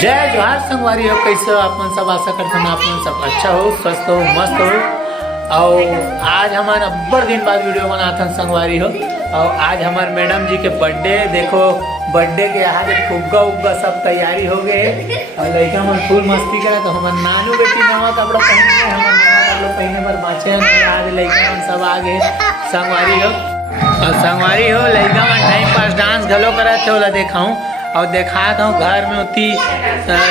जय जोहार संगवारी हो। कैसे हो आप मन सब? आशा करते हैं आप मन सब अच्छा हो, स्वस्थ हो, मस्त हो। और आज हमारे अब्बड़ दिन बाद वीडियो बनाते हैं संगवारी हो। और आज हमारे मैडम जी के बर्थडे, देखो बर्थडे के यहाँ से फुग्गा उग्गा सब तैयारी हो गए और लड़का मन फुल मस्ती करे। तो हमारे नानू बेटी नवा कपड़ा पहन के हमारे नवा कपड़ा पहने पर बाँचे आज लड़का मन सब आ गए संगवारी हो। और संगवारी हो लड़का मन टाइम पास डांस घलो करे थे, ओला देखाऊँ और देखात हूँ घर में उती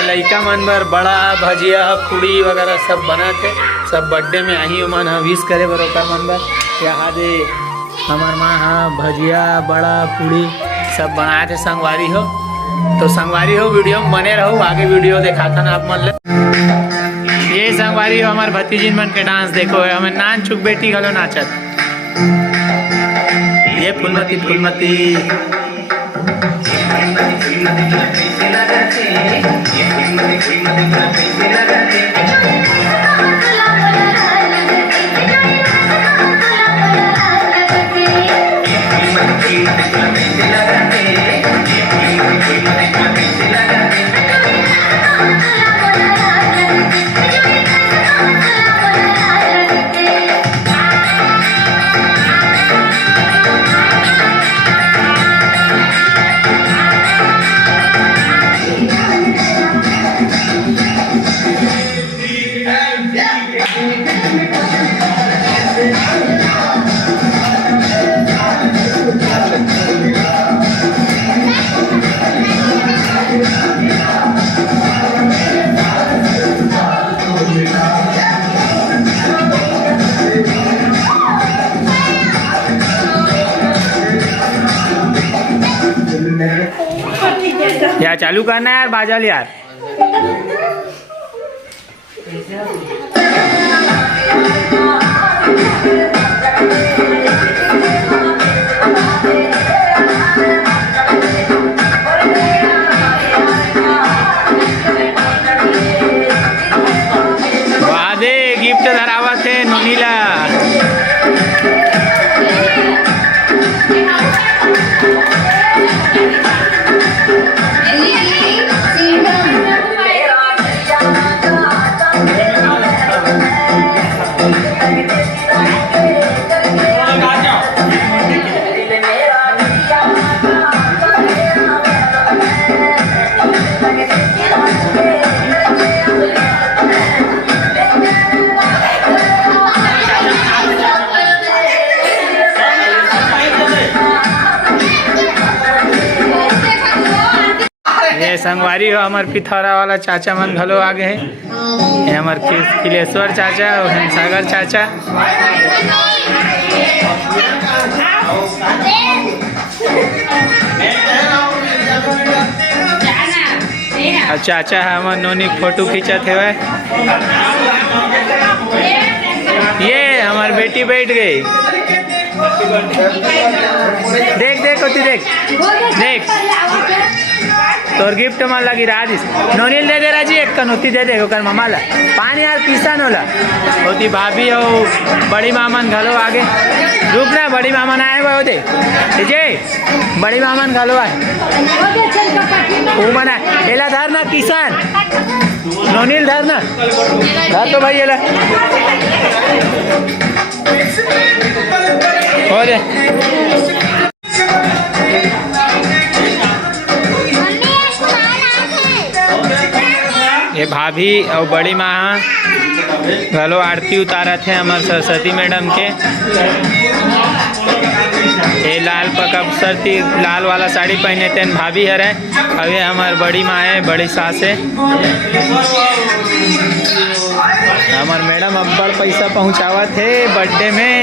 लड़का मन बर बड़ा भजिया पूड़ी वगैरह सब बना थे। सब बर्थडे में आई मन विश करे बरोकर मन बर यहाँ दे हमार माँ हाँ भजिया बड़ा पूड़ी सब बनाए थे संगवारी हो। तो संगवारी हो वीडियो में बने रहो, आगे वीडियो दिखाता ना आप मन ले। ये संगवारी हो हमारे भतीजिन मन के डांस देखो, हमें नान चुक बेटी घलो नाचत। ये फूलमती फूलमती यार चालू करना है यार बाजाल यार। वादे गिफ्ट धरावा थे नोनीला। ये संगवारी हो हमार पिथौरा वाला चाचा मन घलो आ गए हैं। ये हमार खिलेश्वर चाचा और सागर चाचा। और चाचा हमार नोनी फोटो खींचत है। ये हमार बेटी बैठ गई। देख देख होती देख देख तोर गिफ्ट मन लगी राजिस नोनील दे दे राजी एक कनोती दे दे ओकर मामा ला पानी यार किसान होला होती भाभी और बड़ी मामन घलो आगे रुक ना बड़ी मामन आए हुए होते जे बड़ी मामन घलो आए वो मना एला धर ना किसान नोनील धर ना धर तो भाई एला हो दे। ये भाभी और बड़ी माँ घलो आरती उतारा थे हमारे सरस्वती मैडम के। ये लाल पकब सरती लाल वाला साड़ी पहने थे भाभी हरे। अभी हमारे बड़ी माँ है, बड़ी सास है। हमारे मैडम अब्बड़ पैसा पहुँचावा थे बर्थडे में।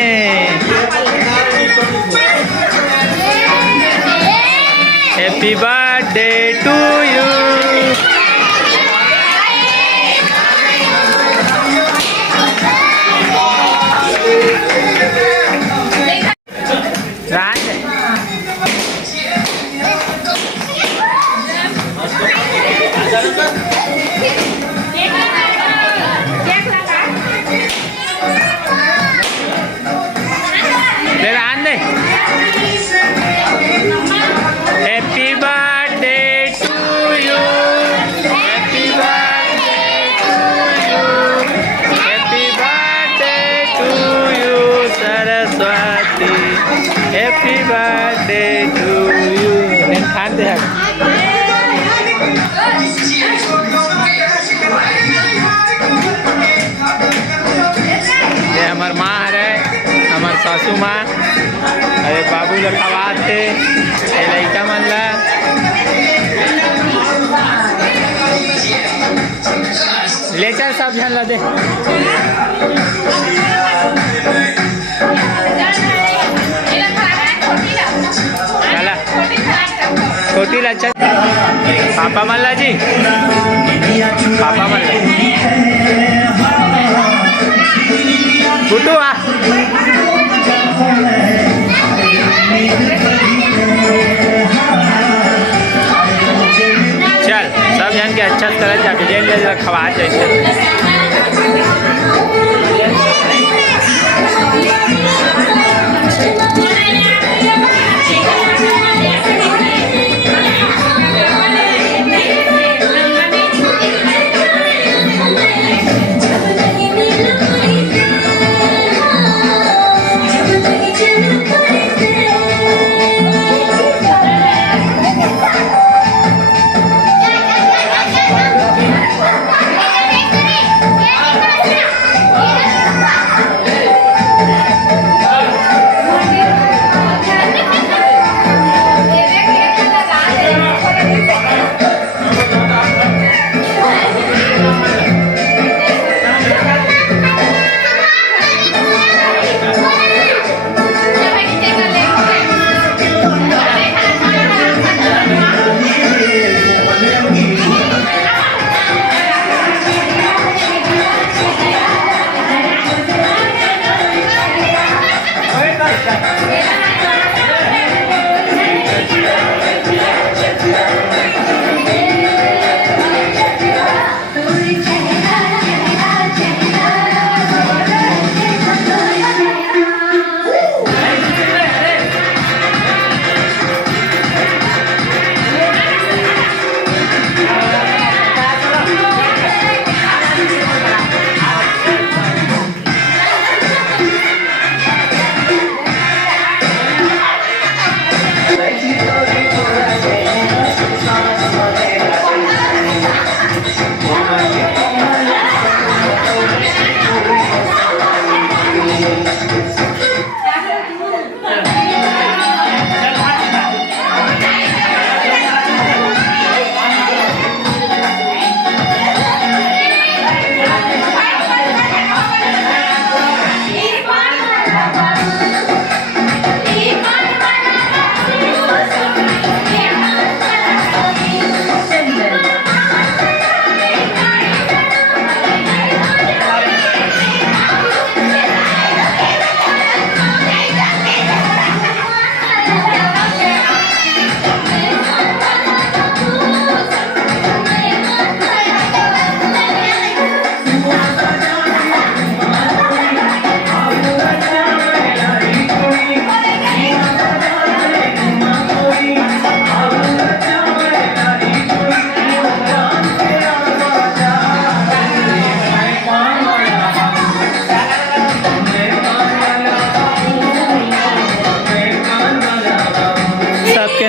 Happy birthday to you. Happy birthday to you. Suma अरे बाबू लखवात थे लड़का मन ला ले चल सब जन ला दे छोटी ला चल पापा मल्ला जी पापा मल्ला बुटू आ चल सब जन के अच्छा तरह जाके जेल ले जरा खवा जैसे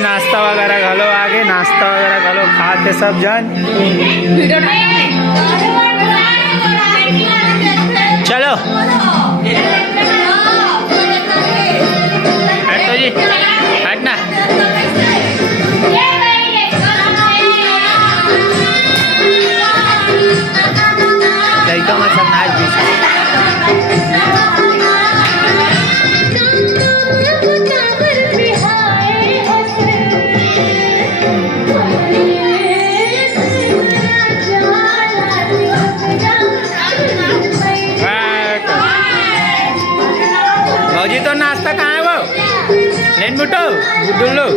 नाश्ता वगैरह घलो आगे नाश्ता वगैरह घलो खाते सब जन चलो हटो जी हटना लड़का मत सब नाच भी तो नाश्ता कहाँ है वो लेन बुटो बुडुल्लू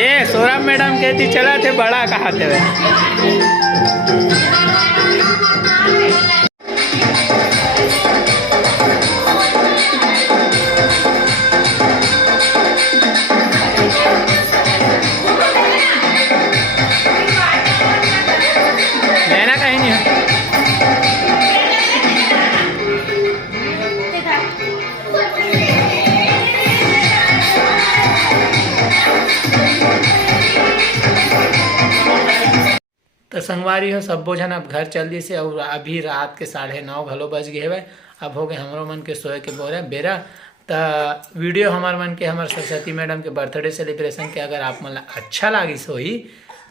ए सोराम मैडम कहती चला थे बड़ा कहा थे वे लेना कहीं नहीं है तो संगवारी हो सब्बो झन अब घर चल दी से और अभी रात के 9:30 घलो बज गए हवे अब हो गए हमरो मन के सोए के बेरा तो वीडियो हमार मन के हमार सरस्वती मैडम के बर्थडे सेलिब्रेशन के अगर आप मन अच्छा लागिस होही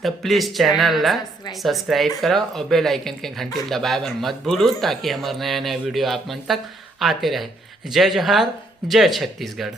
तो प्लीज़ चैनल ला सब्सक्राइब करो और बेल आइकन के घंटी दबाए बर मत भूलो, ताकि हमारे नया नया वीडियो आप मन तक आते रहे। जय जोहार, जय छत्तीसगढ़।